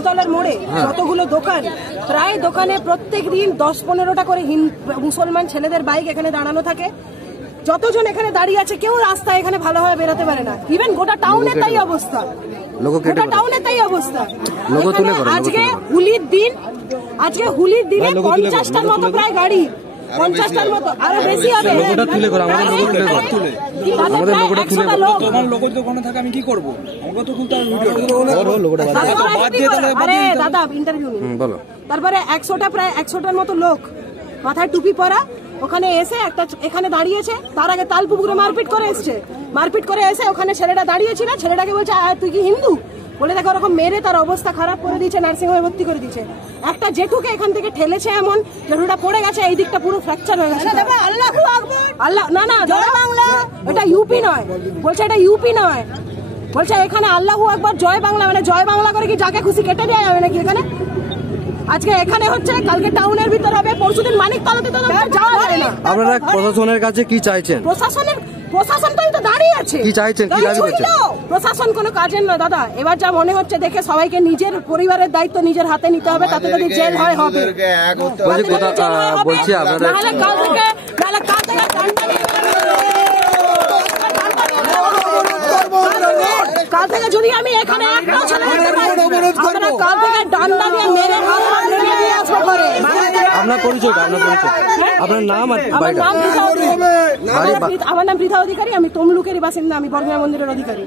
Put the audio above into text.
নিমতলার মোড়ে যতগুলো দোকান, প্রায় দোকানে প্রত্যেক দিন 10-15টা করে মুসলমান ছেলেদের বাইক এখানে দাঁড়ানো থাকে। যতজন এখানে দাঁড়িয়ে আছে কেউ রাস্তায় এখানে ভালোভাবে বেরোতে পারে না। ইভেন গোটা টাউনের তাই অবস্থা, গোটা টাউনের তাই অবস্থা। আজকে হোলির দিনে 50টার মতো প্রায় গাড়ি, 50টার মতো, আরো বেশি হবে। দাদা ইন্টারভিউ তারপরে 100টা প্রায় 100টার মতো লোক মাথায় টুপি পরা ওখানে এসে এখানে দাঁড়িয়েছে। তার আগে তালপুকুরে মারপিট করে এসে ওখানে ছেলেটা দাঁড়িয়েছিল, ছেলেটাকে বলছে তুই কি হিন্দু বলে দেখো ওরকম মেরে তার অবস্থা খারাপ করে দিয়েছে, নার্সিং হোমে ভর্তি করে দিয়েছে। একটা জেঠুকে এখান থেকে ঠেলেছে, এমন জেঠুটা পড়ে গেছে, এই দিকটা পুরো ফ্র্যাকচার হয়ে গেছে। আল্লাহ না জয় বাংলা, এটা ইউপি নয়, বলছে এটা ইউপি নয়, বলছে এখানে আল্লাহু আকবার জয় বাংলা, মানে জয় বাংলা করে কি যাকে খুশি কেটে দেওয়া যাবে নাকি এখানে? আজকে এখানে হচ্ছে, কালকে টাউনের ভিতর হবে, পরশুদিন মানিকতলাতে তো যাওয়া যায় না। আপনারা প্রশাসনের কাছে কি চাইছেন? প্রশাসনটাই তো দাঁড়িয়ে আছে, কি চাইছেন, কি দাবি করছেন? প্রশাসন কোনো কাজের নয় দাদা। এবার যা মনে হচ্ছে দেখে সবাইকে নিজের পরিবারের দায়িত্ব নিজের হাতে নিতে হবে, তাতে যদি জেল হয় হবে। বলছি আপনারা কাল থেকে যদি আমি এখানে কাল থেকে ডান্ডা দিয়ে মেরে আপনার পরিচয়, আপনার নাম? আমার নাম পৃথা অধিকারী, আমি তমলুকের বাসিন্দা, আমি বর্গা মন্দিরের অধিকারী।